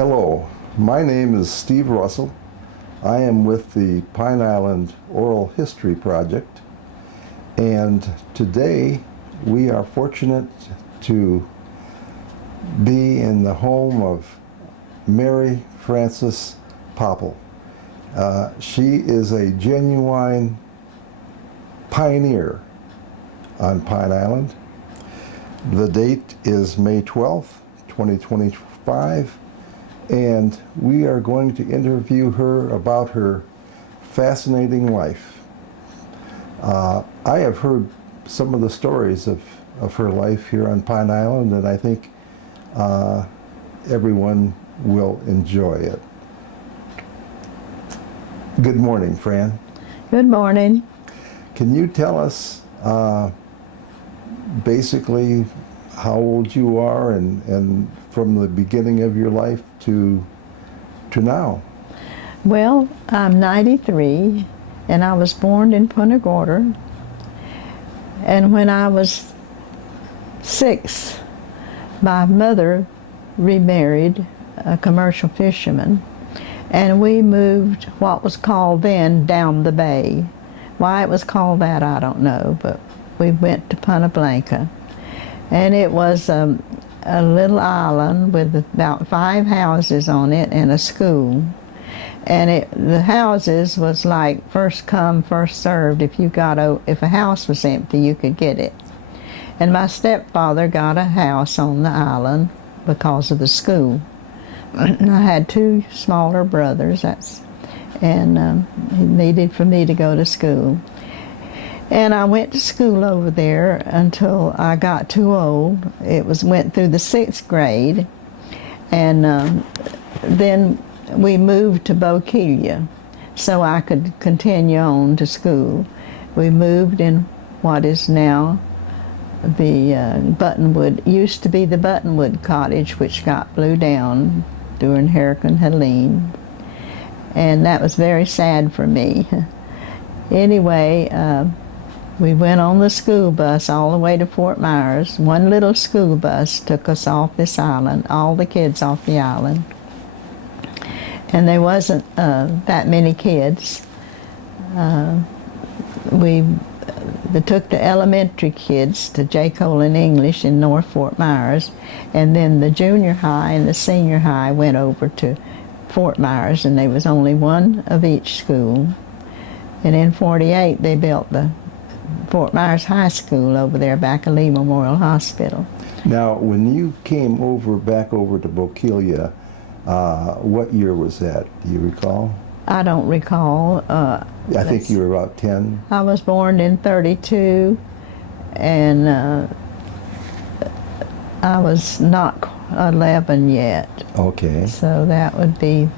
Hello, my name is Steve Russell. I am with the Pine Island Oral History Project, and today we are fortunate to be in the home of Mary Frances Poppell. She is a genuine pioneer on Pine Island. The date is May 12th, 2025, and we are going to interview her about her fascinating life. I have heard some of the stories of her life here on Pine Island, and I think everyone will enjoy it. Good morning, Fran. Good morning. Can you tell us basically how old you are and from the beginning of your life to now? Well, I'm 93, and I was born in Punta Gorda. And when I was 6, my mother remarried a commercial fisherman, and we moved what was called then down the bay. Why it was called that, I don't know, but we went to Punta Blanca. And it was a little island with about 5 houses on it and a school. And the houses was like first come, first served. If a house was empty, you could get it. And my stepfather got a house on the island because of the school. And I had 2 smaller brothers, and he needed for me to go to school. And I went to school over there until I got too old. Went through the 6th grade, and then we moved to Bokeelia so I could continue on to school. We moved in what is now the Buttonwood, used to be the Buttonwood Cottage, which got blew down during Hurricane Helene, and that was very sad for me. Anyway, we went on the school bus all the way to Fort Myers. One little school bus took us off this island, all the kids off the island. And there wasn't that many kids. They took the elementary kids to J. Colin English in North Fort Myers, and then the junior high and the senior high went over to Fort Myers, and there was only one of each school. And in '48 they built the Fort Myers High School over there back of Lee Memorial Hospital. Now, when you came back over to Bokeelia, what year was that? Do you recall? I don't recall. I think you were about 10. I was born in '32, and I was not 11 yet. Okay. So that would be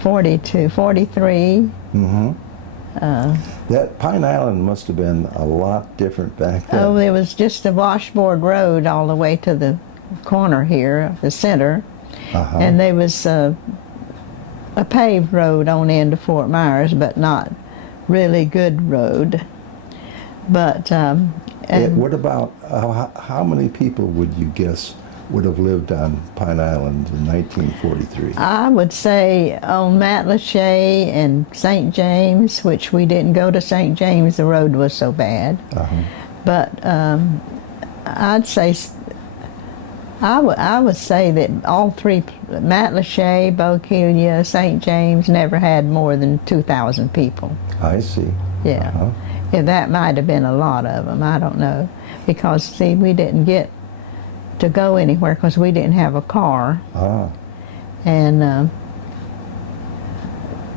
42, 43. Mm-hmm. That Pine Island must have been a lot different back then. Oh, it was just a washboard road all the way to the corner here, the center. Uh-huh. And there was a paved road on into Fort Myers, but not really good road. But what about how many people would you guess would have lived on Pine Island in 1943? I would say on Matlacha and St. James, which we didn't go to St. James, the road was so bad. Uh-huh. But I'd say, I would say that all 3, Matlacha, Bokeelia, St. James, never had more than 2,000 people. I see. Yeah. Uh-huh. Yeah, that might have been a lot of them, I don't know. Because, see, we didn't get to go anywhere because we didn't have a car. Ah. And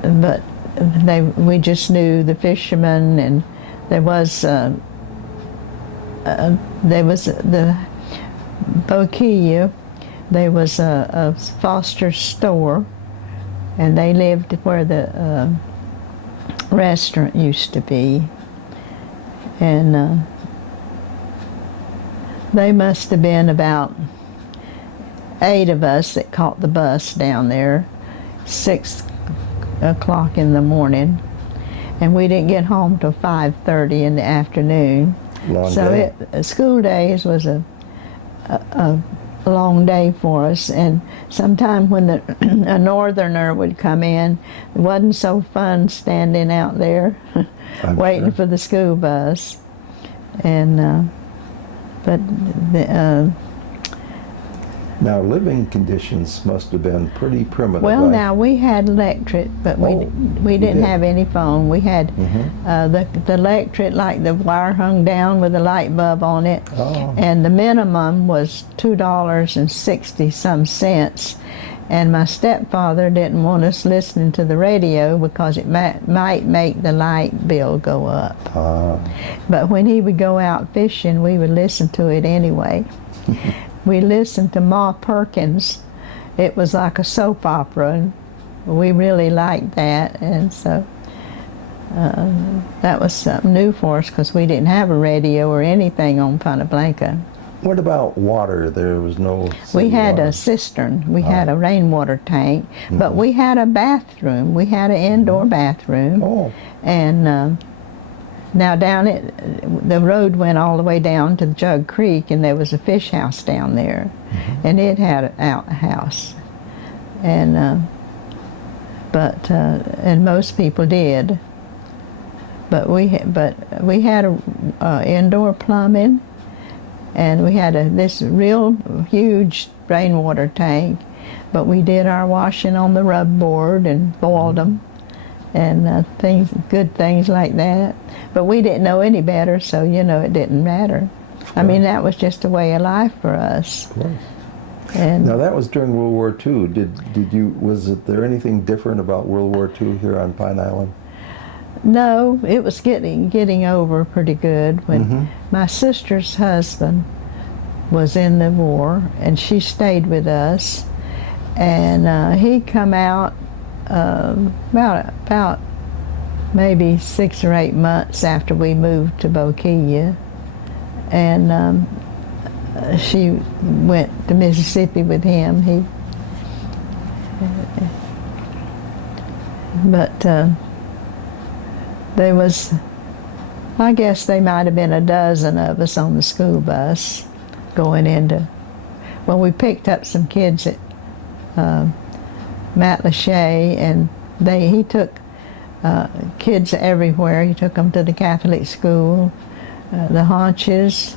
but we just knew the fishermen, and there was the Bokeelia. There was a Foster's store, and they lived where the restaurant used to be, and they must have been about 8 of us that caught the bus down there, 6 o'clock in the morning, and we didn't get home till 5:30 in the afternoon. Long so day. School days was a long day for us. And sometime when a northerner would come in, it wasn't so fun standing out there waiting sure. for the school bus. And but the, Now, living conditions must have been pretty primitive. well, right? now we had electric, but we didn't did. have any phone. We had the electric, like the wire hung down with a light bulb on it, and the minimum was $2.60 And my stepfather didn't want us listening to the radio because it might make the light bill go up. But when he would go out fishing, we would listen to it anyway. We listened to Ma Perkins. It was like a soap opera, and we really liked that. And so that was something new for us because we didn't have a radio or anything on Punta Blanca. What about water? There was no We had water. a cistern. We had a rainwater tank, but we had a bathroom. We had an indoor bathroom. And now down the road went all the way down to Jug Creek, and there was a fish house down there, and it had an outhouse. And and most people did. But we had a indoor plumbing. And we had this real huge rainwater tank, but we did our washing on the rub board and boiled them, and good things like that. But we didn't know any better, so it didn't matter. I mean, that was just a way of life for us. Of course. And Now that was during World War II. Was there anything different about World War II here on Pine Island? no, it was getting over pretty good when my sister's husband was in the war, and she stayed with us, and he come out about maybe 6 or 8 months after we moved to Bokeelia, and she went to Mississippi with him. There was, I guess they might have been a dozen of us on the school bus going into, well, we picked up some kids at Matlacha, and he took kids everywhere. He took them to the Catholic school, the Haunches,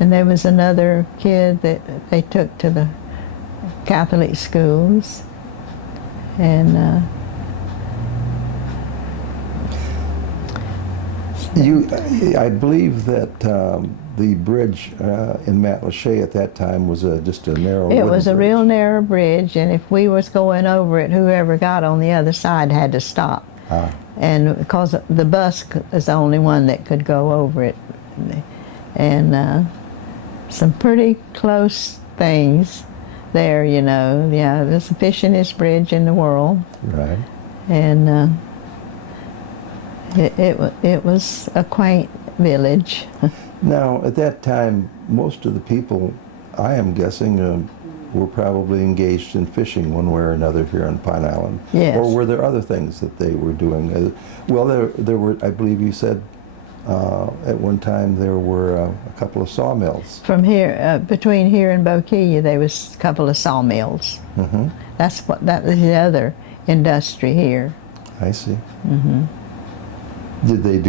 and there was another kid that they took to the Catholic schools. And I believe that the bridge in Matlacha at that time was just a narrow. it was a bridge. real narrow bridge, and if we was going over it, whoever got on the other side had to stop. And because the bus is the only one that could go over it. And some pretty close things there, Yeah, there's the fishingest bridge in the world. Right. And it was a quaint village. Now, at that time, most of the people, I am guessing, were probably engaged in fishing one way or another here on Pine Island. Yes. Or were there other things that they were doing? Well, there were, I believe you said, at one time there were a couple of sawmills. From here, between here and Bokeelia, there was a couple of sawmills. That was the other industry here. I see. Did they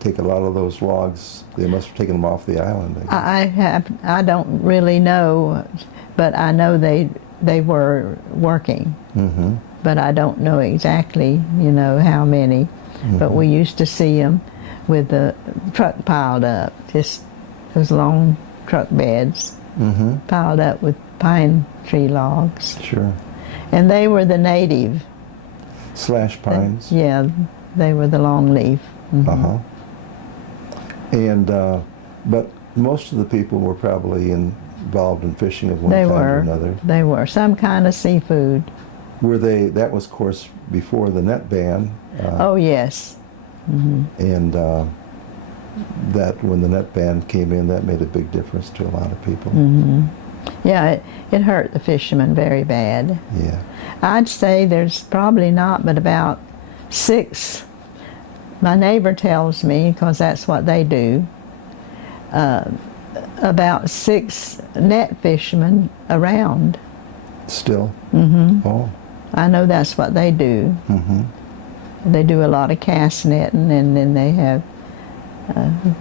take a lot of those logs? They must have taken them off the island. I guess. I don't really know, but I know they were working. But I don't know exactly, how many. But we used to see them with the truck piled up, just those long truck beds piled up with pine tree logs. Sure. And they were the native. Slash pines. Yeah, they were the long leaf. And but most of the people were probably involved in fishing of one kind or another. They were some kind of seafood. Were they? That was, of course, before the net ban. Oh yes. And that when the net ban came in, that made a big difference to a lot of people. Yeah, it hurt the fishermen very bad. Yeah. I'd say there's probably not but about 6. My neighbor tells me, because that's what they do, about 6 net fishermen around. Still? Mm-hmm. Oh. I know that's what they do. Mm-hmm. They do a lot of cast netting, and then they have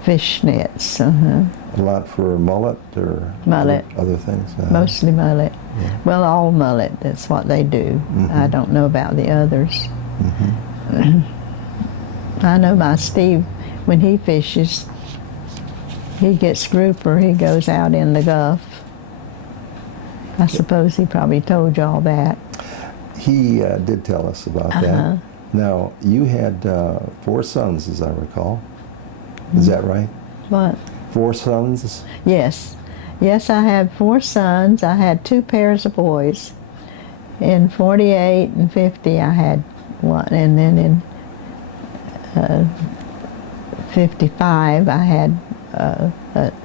fish nets. Uh-huh. A lot for mullet or Mullet. other things? Mostly mullet. Yeah. Well, all mullet, that's what they do. Mhm. I don't know about the others. Mm-hmm. I know my Steve, when he fishes, he gets grouper, he goes out in the Gulf. I suppose he probably told you all that. He did tell us about that. Now, you had 4 sons, as I recall. Is that right? What? 4 sons? Yes. Yes, I had 4 sons. I had 2 pairs of boys. In 48 and 50, I had one. And then in 55, I had a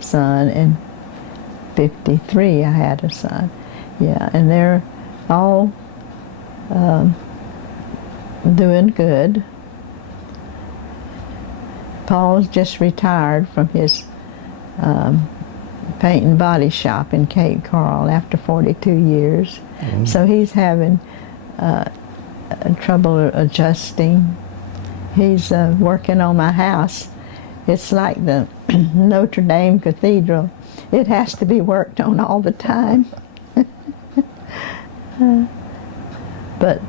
son. In 53, I had a son. Yeah, and they're all doing good. Paul's just retired from his paint and body shop in Cape Coral after 42 years. Mm-hmm. So he's having trouble adjusting. He's working on my house. It's like the Notre Dame Cathedral. It has to be worked on all the time. But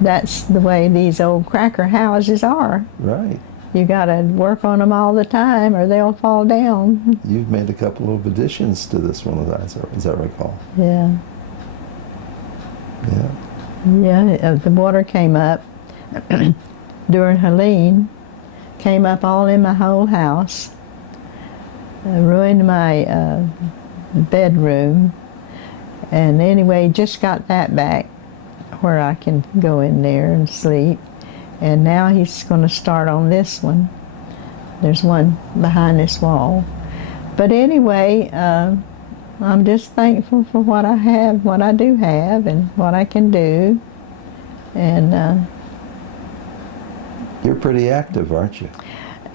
that's the way these old cracker houses are. Right. You got to work on them all the time or they'll fall down. You've made a couple of additions to this one, as I recall. Yeah. Yeah. Yeah, the water came up during Helene, came up all in my whole house, ruined my bedroom, and anyway, just got that back where I can go in there and sleep. And now he's going to start on this one. There's one behind this wall. But anyway, I'm just thankful for what I have, what I do have, and what I can do. And you're pretty active, aren't you?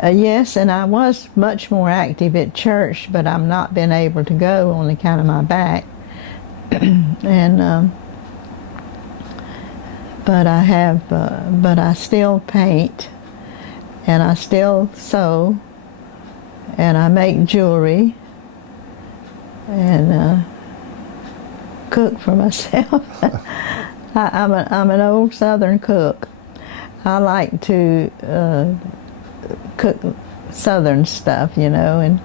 Yes, and I was much more active at church, but I'm not been able to go on account of my back. And but I still paint, and I still sew, and I make jewelry, and cook for myself. I'm an old Southern cook. I like to cook Southern stuff, you know, and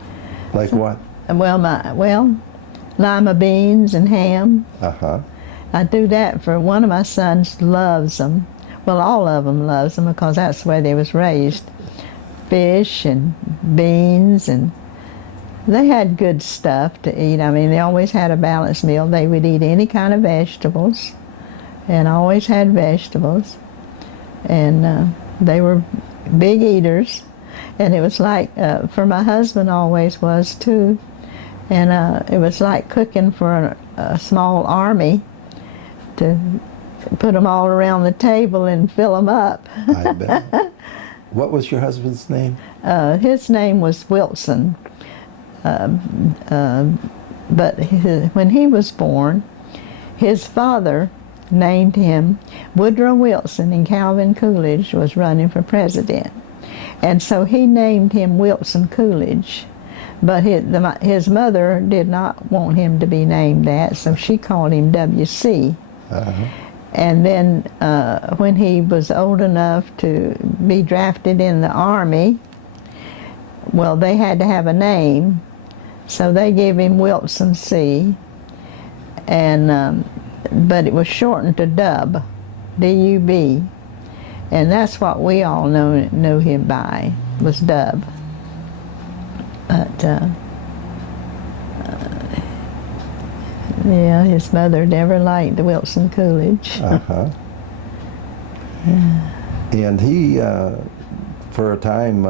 like what? Well, lima beans and ham. Uh-huh. I do that for one of my sons. Loves them. Well, all of them loves them because that's the way they was raised. Fish and beans, and they had good stuff to eat. I mean, they always had a balanced meal. They would eat any kind of vegetables, and always had vegetables. And they were big eaters, and it was like for my husband always was too. And it was like cooking for a small army, to put them all around the table and fill them up. I bet. What was your husband's name? His name was Wilson. But when he was born, his father named him Woodrow Wilson, and Calvin Coolidge was running for president. And so he named him Wilson Coolidge. But his mother did not want him to be named that, so she called him W.C. Uh-huh. And then when he was old enough to be drafted in the Army, well, they had to have a name, so they gave him Wilson C. And but it was shortened to Dub, D-U-B, and that's what we all know him by, was Dub. But yeah, his mother never liked the Wilson Coolidge. Uh-huh. Yeah. And he, for a time,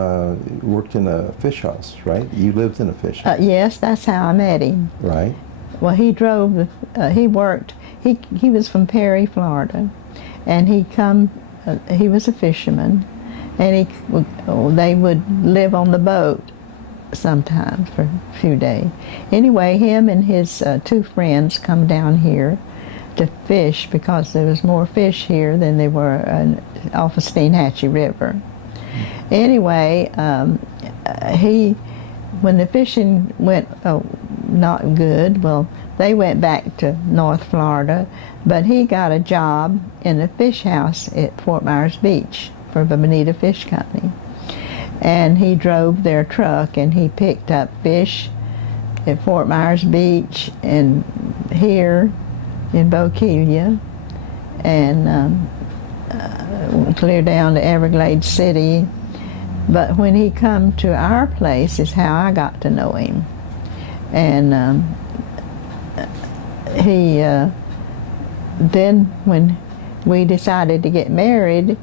worked in a fish house, right? You lived in a fish house. Yes, that's how I met him. Right. Well, he drove, he worked, he was from Perry, Florida, and he was a fisherman, and they would live on the boat sometimes for a few days. Anyway, him and his two friends come down here to fish because there was more fish here than there were off of Steenhatchee River. Anyway, when the fishing went not good, well, they went back to North Florida, but he got a job in the fish house at Fort Myers Beach for the Bonita Fish Company. And he drove their truck and he picked up fish at Fort Myers Beach and here in Bokeelia and clear down to Everglades City. But when he come to our place is how I got to know him. And then when we decided to get married,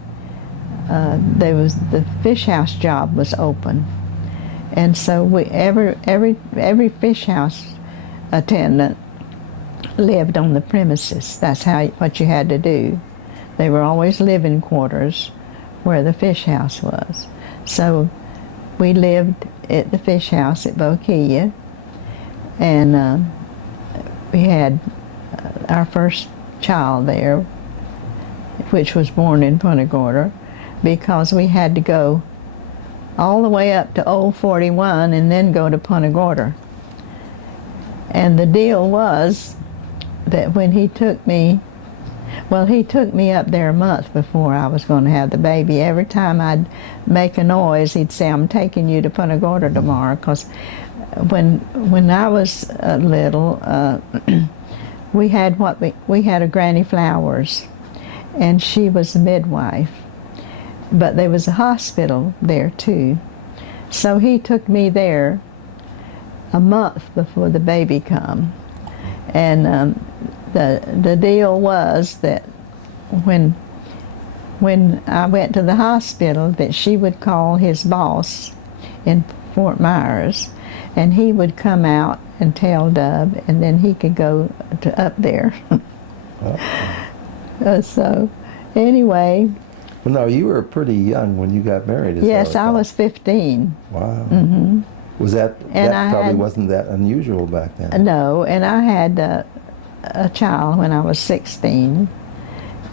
the fish house job was open, and so every fish house attendant lived on the premises. That's what you had to do. They were always living quarters where the fish house was. So we lived at the fish house at Bokeelia, and we had our first child there, which was born in Punta Gorda, because we had to go all the way up to Old 41 and then go to Punta Gorda. And the deal was that when he took me up there a month before I was going to have the baby. Every time I'd make a noise, he'd say, "I'm taking you to Punta Gorda tomorrow," because when I was little, we had a Granny Flowers, and she was a midwife, but there was a hospital there too. So he took me there a month before the baby come, and the deal was that when I went to the hospital, that she would call his boss in Fort Myers, and he would come out and tell Dub, and then he could go up there. So anyway. Well, now you were pretty young when you got married. Yes, I was 15. Wow. Mm-hmm. Was that probably wasn't that unusual back then? No, and I had a child when I was 16,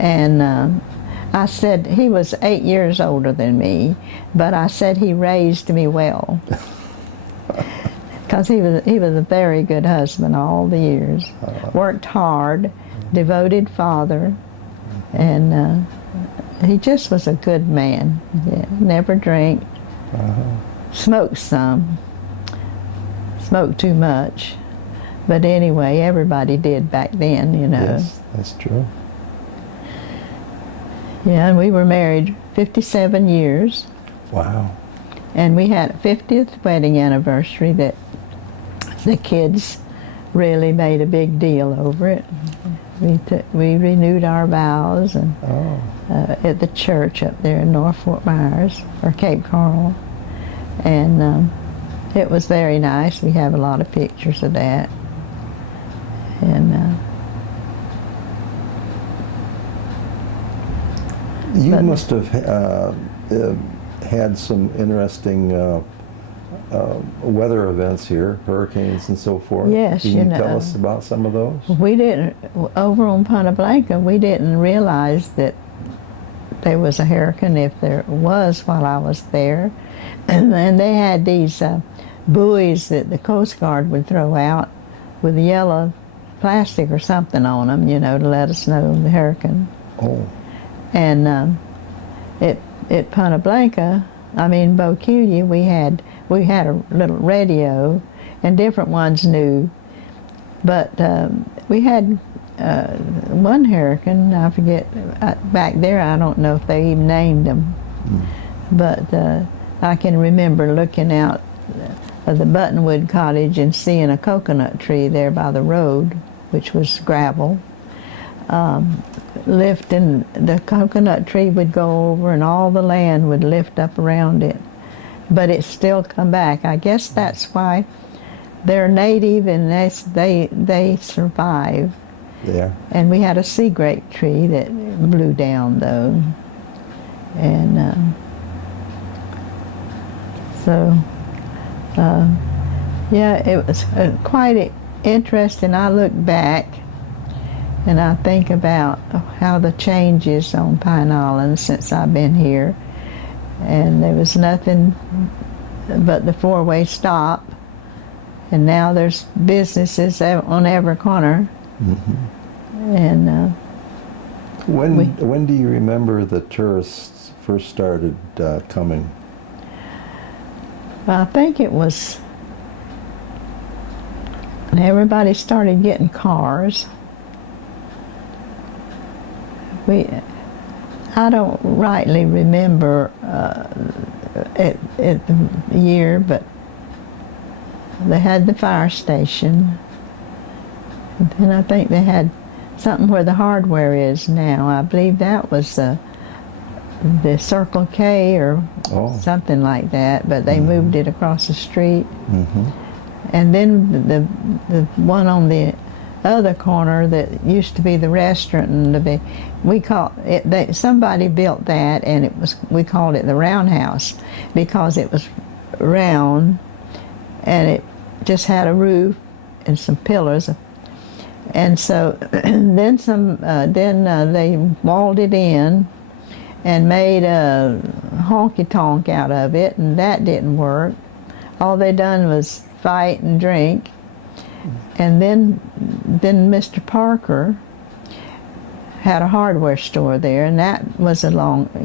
and I said he was 8 years older than me, but I said he raised me well, because he was a very good husband all the years, worked hard, devoted father, and he just was a good man. Yeah, never drank, smoked some, smoked too much. But anyway, everybody did back then, you know. Yes, that's true. Yeah, and we were married 57 years. Wow. And we had a 50th wedding anniversary that the kids really made a big deal over it. We renewed our vows and at the church up there in North Fort Myers, or Cape Coral. And it was very nice. We have a lot of pictures of that. And you must have had some interesting weather events here, hurricanes and so forth. Yes, Can you tell us about some of those? We didn't, over on Punta Blanca, we didn't realize that there was a hurricane, if there was, while I was there. And they had these buoys that the Coast Guard would throw out with yellow plastic or something on them, you know, to let us know the hurricane. Oh. And at Punta Blanca, Bokeelia, we had a little radio, and different ones knew. But we had one hurricane, I forget, back there, I don't know if they even named them. But I can remember looking out of the Buttonwood cottage and seeing a coconut tree there by the road, which was gravel. Lifting, the coconut tree would go over and all the land would lift up around it. But it still come back. I guess that's why they're native and they survive. Yeah. And we had a sea grape tree that blew down though. And so Yeah, it was quite interesting. I look back and I think about how the changes on Pine Island since I've been here. And there was nothing but the four-way stop. And now there's businesses on every corner. Mm-hmm. And when do you remember the tourists first started coming? I think it was when everybody started getting cars. I don't rightly remember the year, but they had the fire station. And then I think they had something where the hardware is now. I believe that was the Circle K or something like that, but they moved it across the street. Mm-hmm. And then the one on the other corner that used to be the restaurant, and we call it, somebody built that, and we called it the Roundhouse because it was round and it just had a roof and some pillars. And so then they walled it in and made a honky-tonk out of it, and that didn't work. All they done was fight and drink. And then Mr. Parker had a hardware store there, and that was a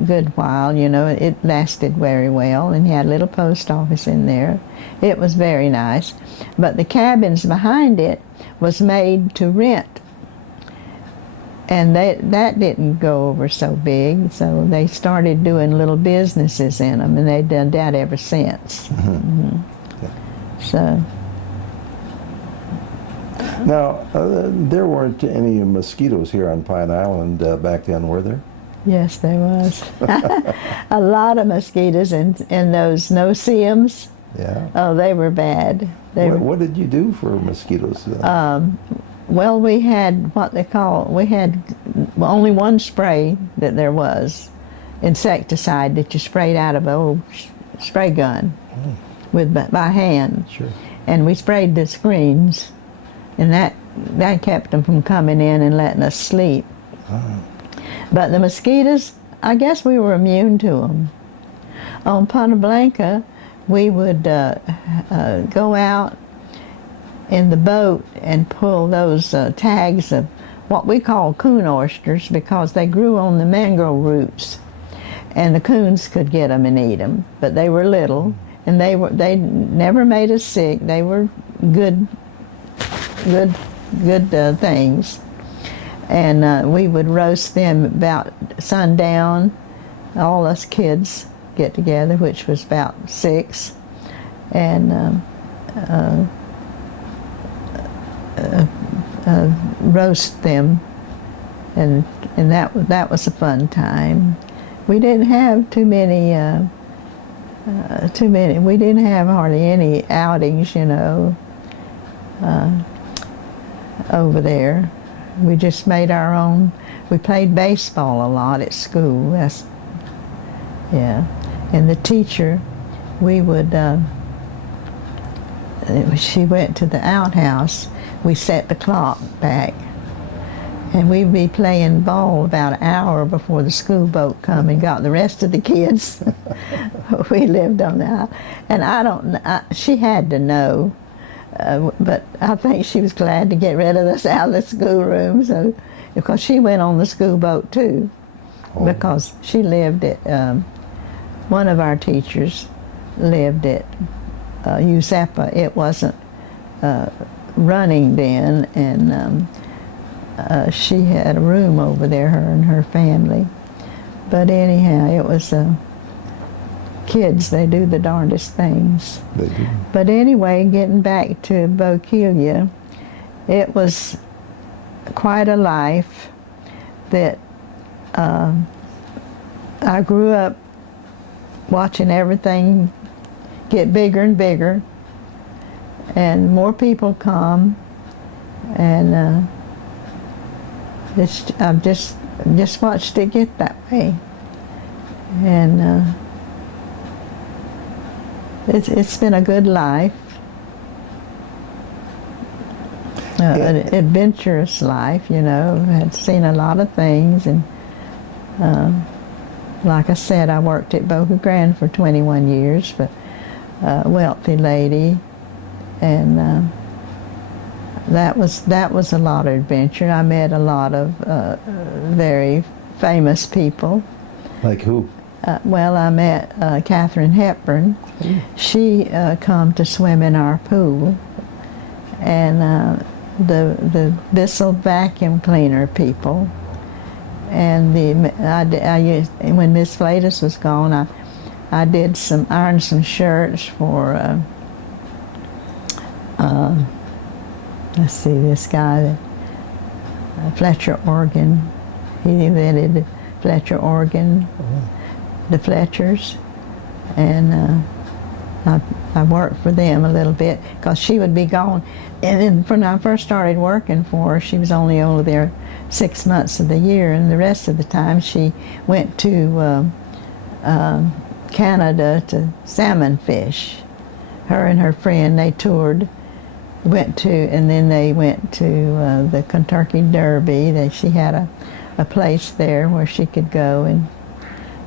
good while, you know. It lasted very well, and he had a little post office in there. It was very nice. But the cabins behind it was made to rent, and that didn't go over so big, so they started doing little businesses in them, and they've done that ever since. Mm-hmm. Mm-hmm. Yeah. So. Now, there weren't any mosquitoes here on Pine Island back then, were there? Yes, there was. A lot of mosquitoes in those no-see-ums. Yeah. Oh, they were bad. What did you do for mosquitoes? Well, we had only one spray that there was, insecticide that you sprayed out of an old spray gun by hand. Sure. And we sprayed the screens, and that kept them from coming in and letting us sleep. Oh. But the mosquitoes, I guess we were immune to them. On Punta Blanca, we would go out in the boat and pull those tags of what we call coon oysters, because they grew on the mangrove roots, and the coons could get them and eat them. But they were little, and they never made us sick. They were good things. And we would roast them about sundown. All us kids get together, which was about 6, and roast them, and that was a fun time. We didn't have too many. We didn't have hardly any outings, you know, over there. We just made our own. We played baseball a lot at school. And the teacher, we would. She went to the outhouse. We set the clock back, and we'd be playing ball about an hour before the school boat come and got the rest of the kids. We lived on that, and she had to know, but I think she was glad to get rid of us out of the schoolroom, so because she went on the school boat too, because she lived at one of our teachers lived at USAPA. It wasn't running then, and she had a room over there, her and her family. But anyhow, it was kids, they do the darndest things. They do. But anyway, getting back to Bokeelia, it was quite a life that I grew up watching everything get bigger and bigger, and more people come, and I've just watched it get that way, and It's been a good life, an adventurous life, you know. I've seen a lot of things, and like I said, I worked at Boca Grande for 21 years, but a wealthy lady, and that was a lot of adventure. I met a lot of very famous people. Like who? Well, I met Katharine Hepburn. She come to swim in our pool, and the Bissell vacuum cleaner people, and I used, when Miss Flatus was gone, I did ironed some shirts for let's see, this guy, Fletcher Organ. He invented Fletcher Organ. The Fletchers, and I worked for them a little bit because she would be gone. And then when I first started working for her, she was only over there 6 months of the year, and the rest of the time she went to Canada to salmon fish. Her and her friend, they toured, and then they went to the Kentucky Derby. She had a place there where she could go, and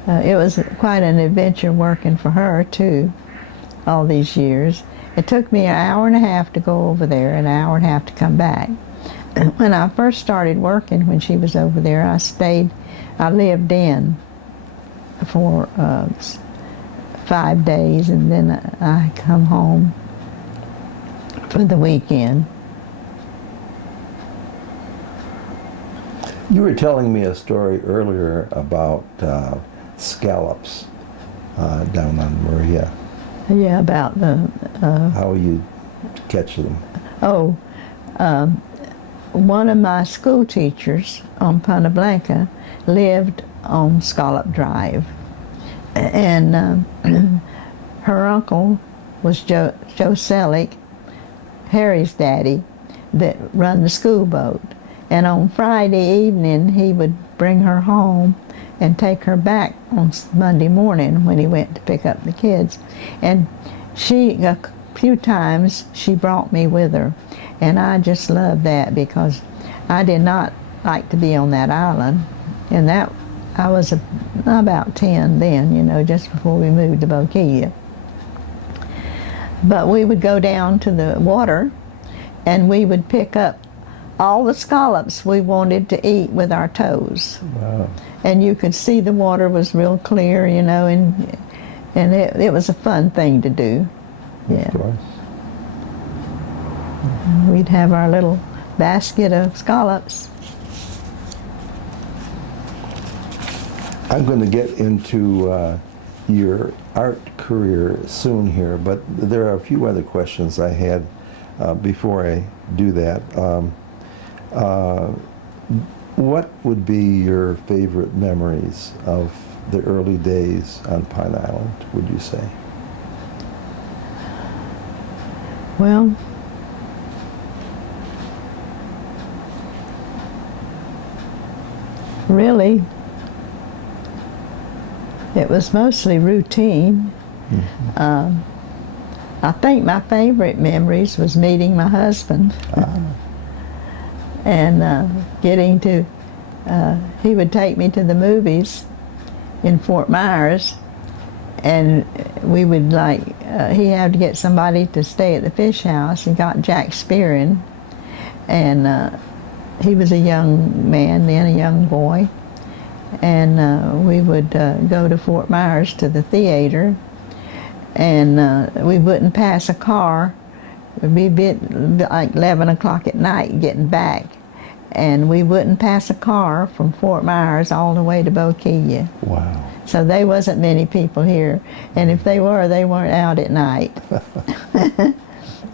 it was quite an adventure working for her too, all these years. It took me an hour and a half to go over there, an hour and a half to come back. When I first started working, when she was over there, I lived in for 5 days, and then I come home for the weekend. You were telling me a story earlier about scallops down on Maria. Yeah, about the... how you catch them. Oh, one of my school teachers on Punta Blanca lived on Scallop Drive, and her uncle was Joe Selick, Harry's daddy, that run the school boat. And on Friday evening, he would bring her home and take her back on Monday morning when he went to pick up the kids. And a few times, she brought me with her. And I just loved that because I did not like to be on that island. And I was about 10 then, you know, just before we moved to Bokeelia. But we would go down to the water, and we would pick up all the scallops we wanted to eat with our toes. Wow. And you could see the water was real clear, you know, and it was a fun thing to do. Yeah. Of course. We'd have our little basket of scallops. I'm going to get into your art career soon here, but there are a few other questions I had before I do that. What would be your favorite memories of the early days on Pine Island, would you say? Well, really, it was mostly routine. Mm-hmm. I think my favorite memories was meeting my husband. And getting to, he would take me to the movies in Fort Myers, and we would he had to get somebody to stay at the fish house. He got Jack Spearing, and he was a young man then, a young boy, and we would go to Fort Myers to the theater, and we wouldn't pass a car. It would be like 11 o'clock at night getting back, and we wouldn't pass a car from Fort Myers all the way to Bokeelia. Wow. So there wasn't many people here, and if they were, they weren't out at night.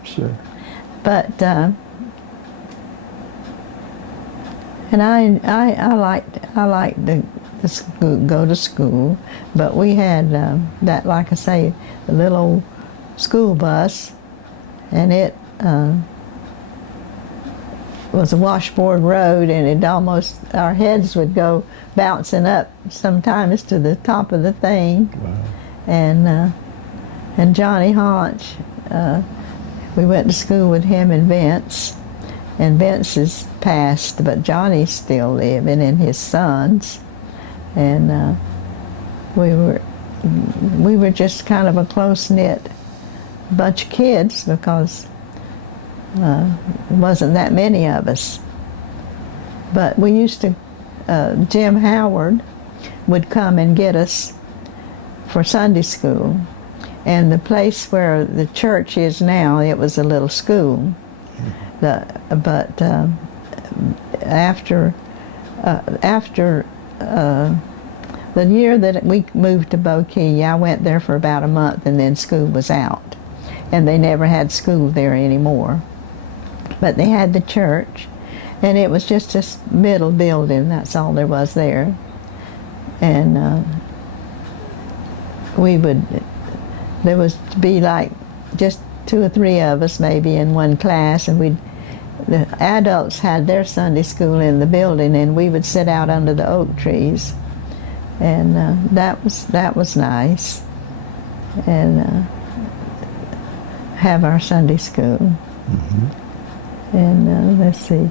Sure. But and I liked to go to school, but we had that, like I say, the little school bus, and it was a washboard road, and it almost, our heads would go bouncing up sometimes to the top of the thing. Wow. And And Johnny Haunch, we went to school with him and Vince. And Vince is passed, but Johnny's still living, and his sons. And we were just kind of a close-knit bunch of kids, because there wasn't that many of us. But we used to, Jim Howard would come and get us for Sunday school. And the place where the church is now, it was a little school. But after the year that we moved to Bokeelia, I went there for about a month, and then school was out. And they never had school there anymore. But they had the church, and it was just this middle building. That's all there was there. And there was to be like just 2 or 3 of us maybe in one class, and the adults had their Sunday school in the building, and we would sit out under the oak trees, and that was nice, and have our Sunday school. Mm-hmm. And let's see,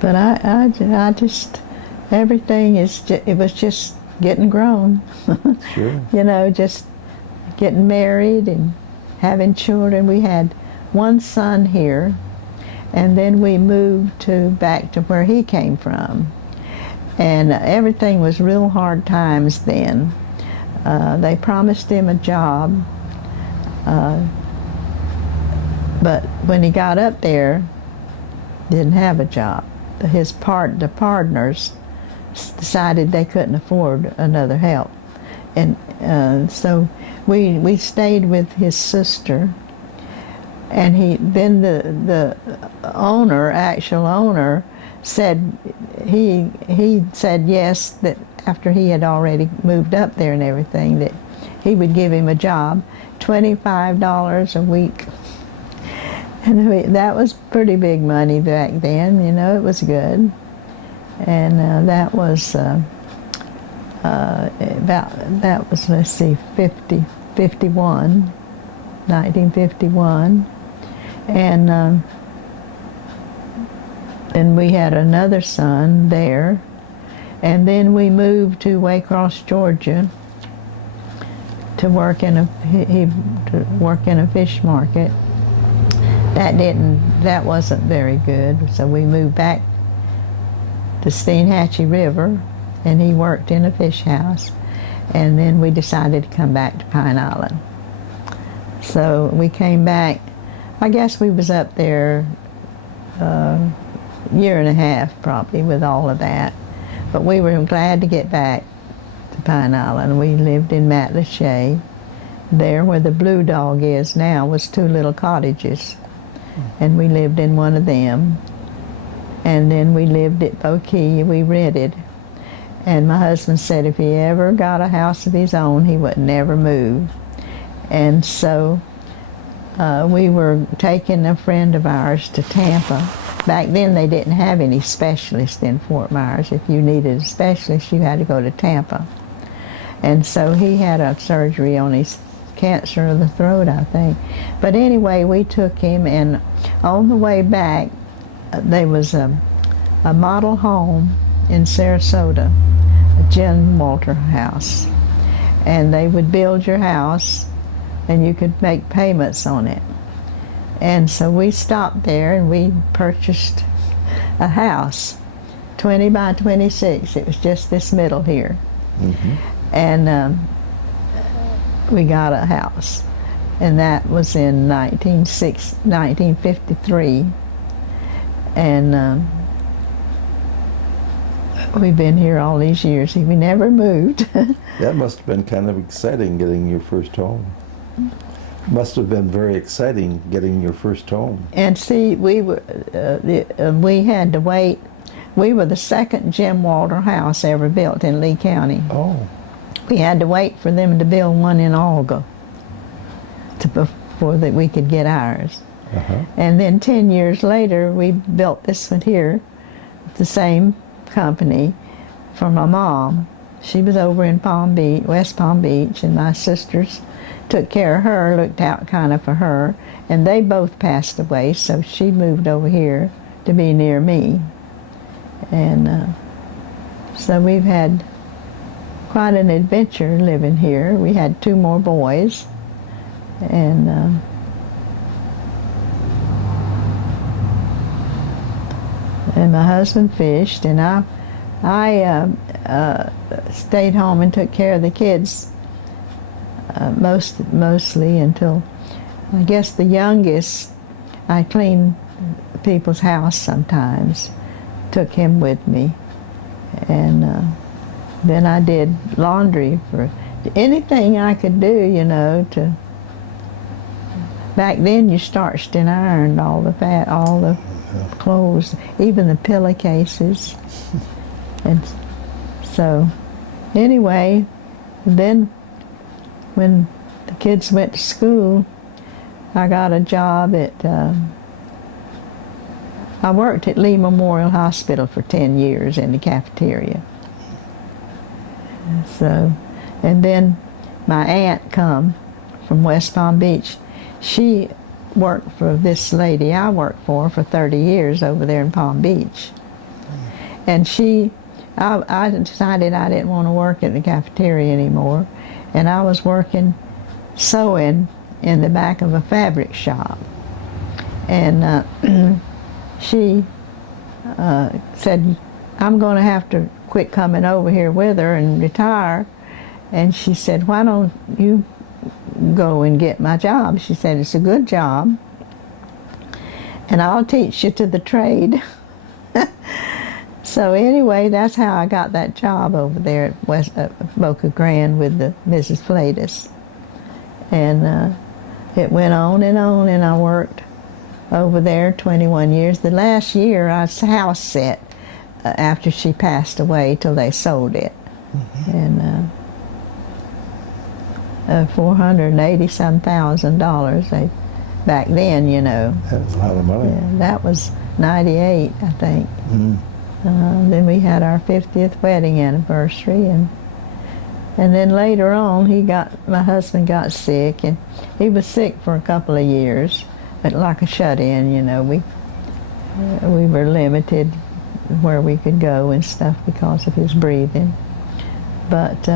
but I just, everything it was just getting grown. Sure. You know, just getting married and having children. We had one son here, and then we moved back to where he came from. And everything was real hard times then. They promised him a job, but when he got up there, didn't have a job. The partners decided they couldn't afford another help, and so we stayed with his sister. And then the actual owner, said he said yes, that after he had already moved up there and everything, that he would give him a job, $25 a week. And that was pretty big money back then, you know. It was good. And that was let's see, 1951. And we had another son there. And then we moved to Waycross, Georgia, to work in a fish market. That wasn't very good, so we moved back to Steenhatchee River, and he worked in a fish house. And then we decided to come back to Pine Island. So we came back. I guess we was up there a year and a half probably with all of that. But we were glad to get back to Pine Island. We lived in Matlacha. There where the Blue Dog is now was 2 little cottages. And we lived in one of them. And then we lived at Bokeelia. We rented. And my husband said if he ever got a house of his own, he would never move. And so we were taking a friend of ours to Tampa. Back then they didn't have any specialists in Fort Myers. If you needed a specialist, you had to go to Tampa. And so he had a surgery on his cancer of the throat, I think. But anyway, we took him, and on the way back, there was a model home in Sarasota, a Jim Walter house. And they would build your house, and you could make payments on it. And so we stopped there, and we purchased a house, 20 by 26. It was just this middle here. Mm-hmm. And we got a house. And that was in 1953. And we've been here all these years. We never moved. That must have been kind of exciting, getting your first home. Must have been very exciting getting your first home. And see, we had to wait. We were the second Jim Walter house ever built in Lee County. Oh. We had to wait for them to build one in Olga before that we could get ours. Uh-huh. And then 10 years later, we built this one here, the same company, for my mom. She was over in Palm Beach, West Palm Beach, and my sisters took care of her, looked out kind of for her, and they both passed away, so she moved over here to be near me. And so we've had quite an adventure living here. We had 2 more boys, and my husband fished, and I stayed home and took care of the kids mostly until, I guess, the youngest. I cleaned people's house sometimes, took him with me, and then I did laundry for anything I could do, you know. Back then you starched and ironed all the clothes, even the pillowcases. And so anyway, then when the kids went to school, I got a job at I worked at Lee Memorial Hospital for 10 years in the cafeteria. So, and then my aunt come from West Palm Beach. She worked for this lady I worked for 30 years over there in Palm Beach. And I decided I didn't want to work at the cafeteria anymore, and I was working sewing in the back of a fabric shop. And she said, I'm going to have to quit coming over here with her and retire. And she said, why don't you go and get my job? She said, it's a good job, and I'll teach you to the trade. So anyway, that's how I got that job over there at Boca Grande with the Mrs. Flatus. And it went on, and I worked over there 21 years. The last year I was house set after she passed away till they sold it. Mm-hmm. And $480-some thousand back then, you know. That was a lot of money. Yeah, that was 98, I think. Mm-hmm. Then we had our 50th wedding anniversary, and then later on my husband got sick, and he was sick for a couple of years, but like a shut-in, you know. We were limited where we could go and stuff because of his breathing, but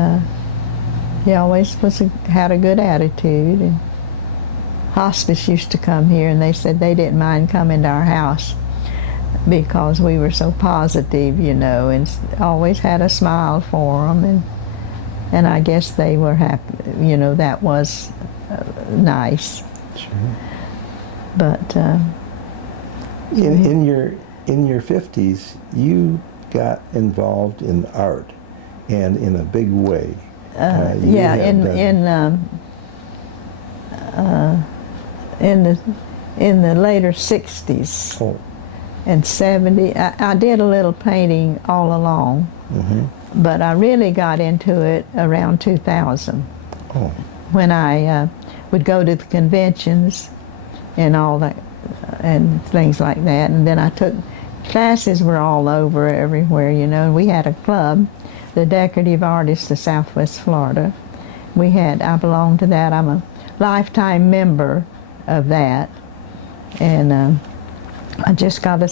he always had a good attitude. And hospice used to come here, and they said they didn't mind coming to our house because we were so positive, you know, and always had a smile for them, and I guess they were happy, you know. That was nice. Sure. But in your 50s, you got involved in art, and in a big way. Yeah, in the later 60s. Oh. And 70, I did a little painting all along, mm-hmm. but I really got into it around 2000. Oh. When I would go to the conventions and all that, and things like that, and then I took classes were all over everywhere, you know. We had a club, the Decorative Artists of Southwest Florida. I belonged to that. I'm a lifetime member of that, and I just got a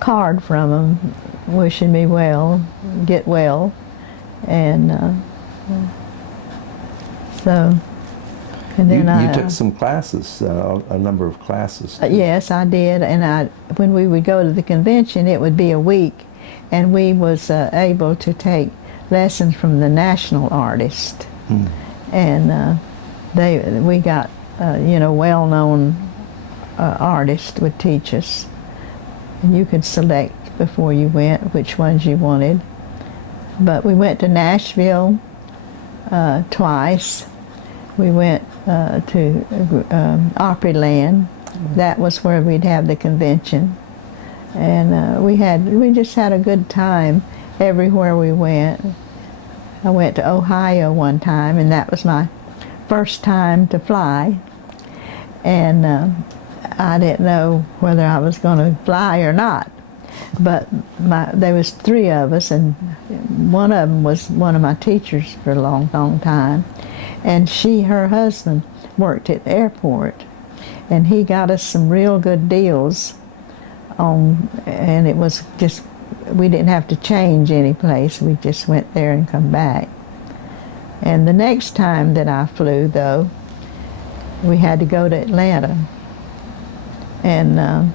card from them wishing me well, get well, and so, and then you took some classes, a number of classes. Yes, I did, and when we would go to the convention, it would be a week, and we was able to take lessons from the national artist, and we got you know, well-known artists would teach us. And you could select before you went which ones you wanted. But we went to Nashville twice. We went to Opryland. That was where we'd have the convention. And we just had a good time everywhere we went. I went to Ohio one time, and that was my first time to fly. And I didn't know whether I was going to fly or not. But there was three of us, and one of them was one of my teachers for a long, long time. And her husband worked at the airport, and he got us some real good deals and it was just, we didn't have to change any place. We just went there and come back. And the next time that I flew, though, we had to go to Atlanta and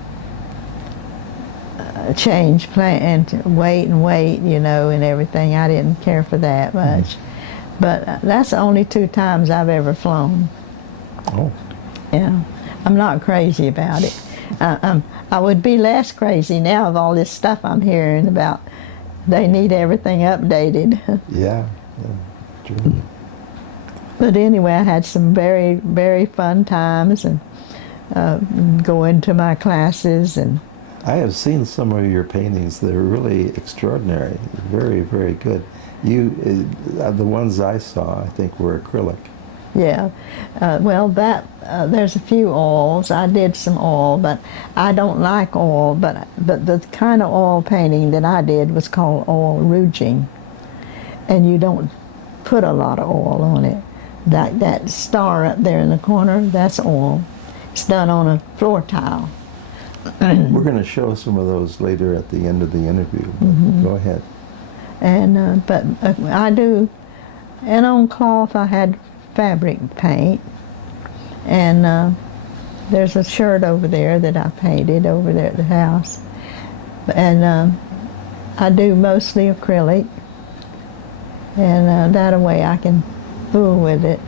change plan and wait, you know, and everything. I didn't care for that much. But that's the only 2 times I've ever flown. Oh. Yeah. I'm not crazy about it. I would be less crazy now of all this stuff I'm hearing about. They need everything updated. Yeah, true. But anyway, I had some very, very fun times and going to my classes. And I have seen some of your paintings. They're really extraordinary. Very, very good. The ones I saw, I think, were acrylic. yeah, well, there's a few oils. I did some oil, but I don't like oil. But the kind of oil painting that I did was called oil rouging, and you don't put a lot of oil on it. Like that star up there in the corner, that's oil. It's done on a floor tile. We're going to show some of those later at the end of the interview. But go ahead. And but I do, and on cloth I had fabric paint, and there's a shirt over there that I painted over there at the house, and I do mostly acrylic, and that way I can fool with it,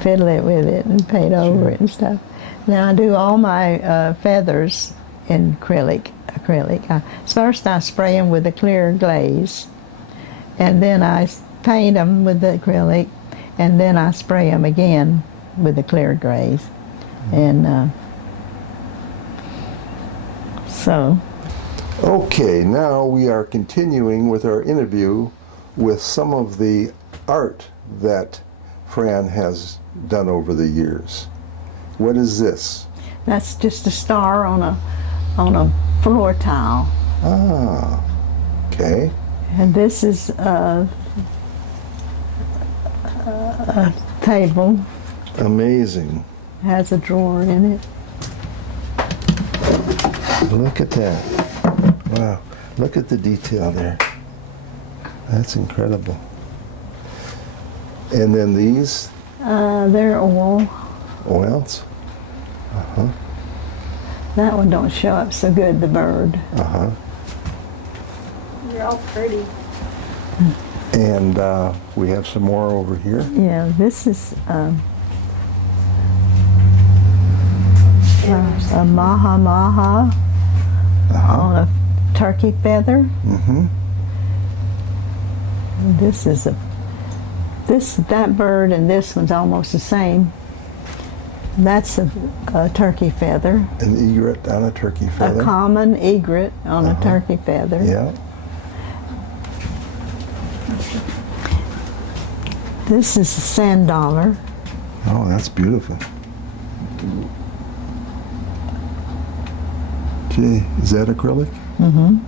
fiddle it with it, and paint over it and stuff. Now I do all my feathers in acrylic. First I spray them with a clear glaze, and then I paint them with the acrylic, and then I spray them again with the clear glaze. And so. Okay, now we are continuing with our interview with some of the art that Fran has done over the years. What is this? That's just a star on a floor tile. Ah, okay. And this is a table. Amazing. Has a drawer in it. Look at that. Wow. Look at the detail there. That's incredible. And then these? They're oil. Oils? Uh-huh. That one don't show up so good, the bird. Uh-huh. They're all pretty. And we have some more over here. Yeah, this is a maha on a turkey feather. Mm-hmm. This is that bird and this one's almost the same. That's a turkey feather. An egret on a turkey feather. A common egret on a turkey feather. Yeah. This is a sand dollar. Oh, that's beautiful. Gee, is that acrylic? Mm-hmm.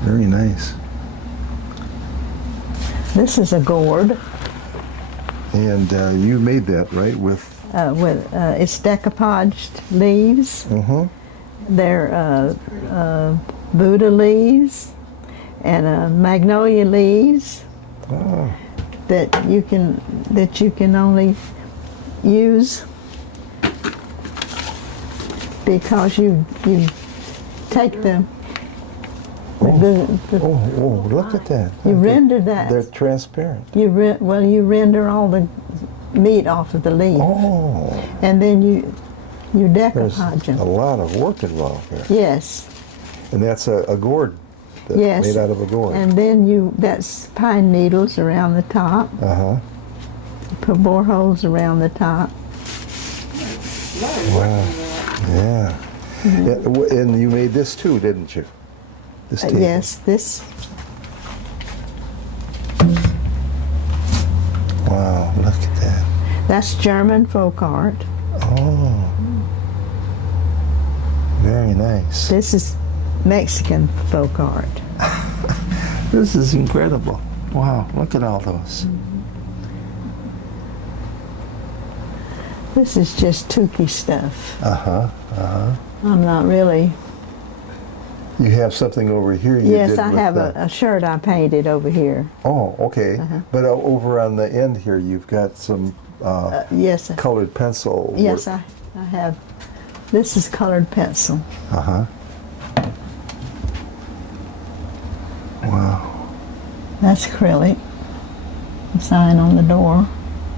Very nice. This is a gourd. And you made that, right? With It's decoupaged leaves. uh-huh. They're Buddha leaves and magnolia leaves that you can only use because you take the Look at that. you render that. They're transparent. You render all the meat off of the leaf. Oh. And then you There's decoupage them. a lot of work involved there. Yes. And that's a gourd that's Yes. made out of a gourd. And then that's pine needles around the top. Uh-huh. Put boreholes around the top. Wow. Yeah. Yeah. And you made this too, didn't you? This table. Yes, this. Wow, look at that. That's German folk art. Oh. Very nice. This is Mexican folk art. This is incredible. Wow, look at all those. This is just Tukey stuff. Uh-huh, uh-huh. I'm not really. You have something over here you Yes, did I with have the... a shirt I painted over here. Oh, okay. But over on the end here, you've got some Yes, colored pencil yes, work. I have. This is colored pencil. Uh-huh. Wow. That's acrylic. The sign on the door.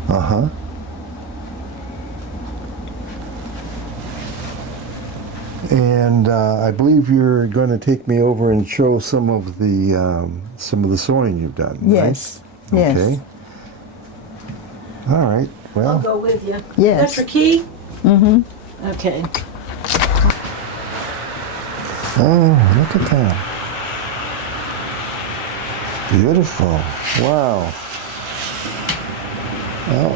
Uh-huh. And I believe you're going to take me over and show some of the sewing you've done. Yes. Right? Yes. Okay. All right. I'll Well. go with you. Yes. That's your key? Mm-hmm. Okay. Oh, look at that. Beautiful. Wow. Oh.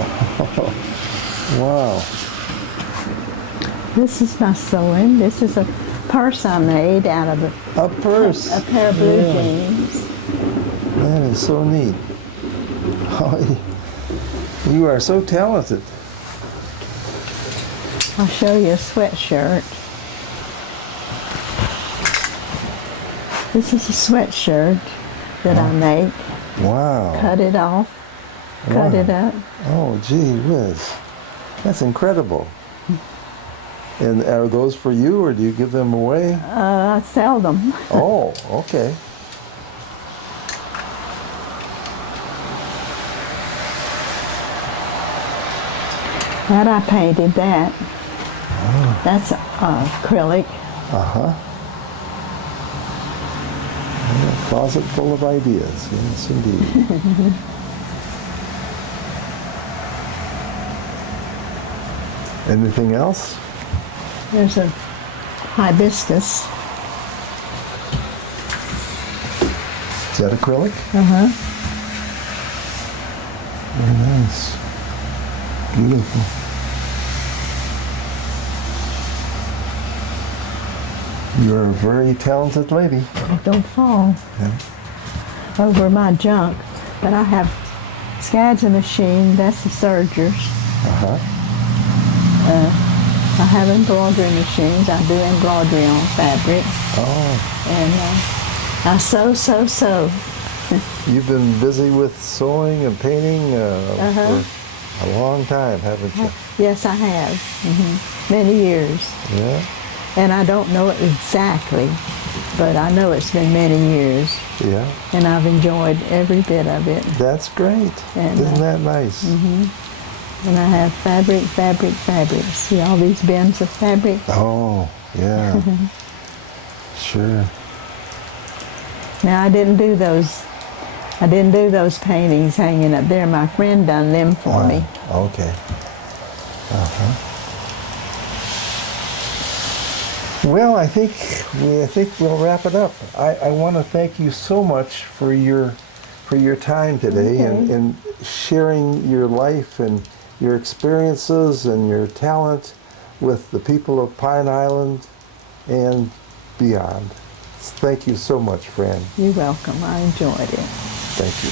Wow. This is my sewing. This is a purse I made out of A purse. a pair of blue Yeah. jeans. That is so neat. Oh, you are so talented. I'll show you a sweatshirt. This is a sweatshirt that I make. Wow. Cut it off, cut it up. Oh, gee whiz. That's incredible. And are those for you, or do you give them away? I sell them. Oh, okay. That I painted that. That's acrylic. Uh-huh. A closet full of ideas. Yes, indeed. Anything else? There's a hibiscus. Is that acrylic? Uh-huh. Very nice. Beautiful. You're a very talented lady. Don't fall Yeah. over my junk. But I have scads machine. That's the sergers. Uh-huh. I have embroidery machines. I do embroidery on fabric. Oh, And I sew. you've been busy with sewing and painting for a long time, haven't you? Yes, I have. Many years. Yeah. And I don't know it exactly, but I know it's been many years. Yeah. And I've enjoyed every bit of it. That's great. And, Isn't that nice? And I have fabric. See all these bins of fabric? Oh, yeah. Sure. Now I didn't do those paintings hanging up there. My friend done them for me. Okay. Uh-huh. Well, I think we'll wrap it up. I want to thank you so much for your time today and sharing your life and your experiences and your talent with the people of Pine Island and beyond. Thank you so much, Fran. You're welcome. I enjoyed it. Thank you.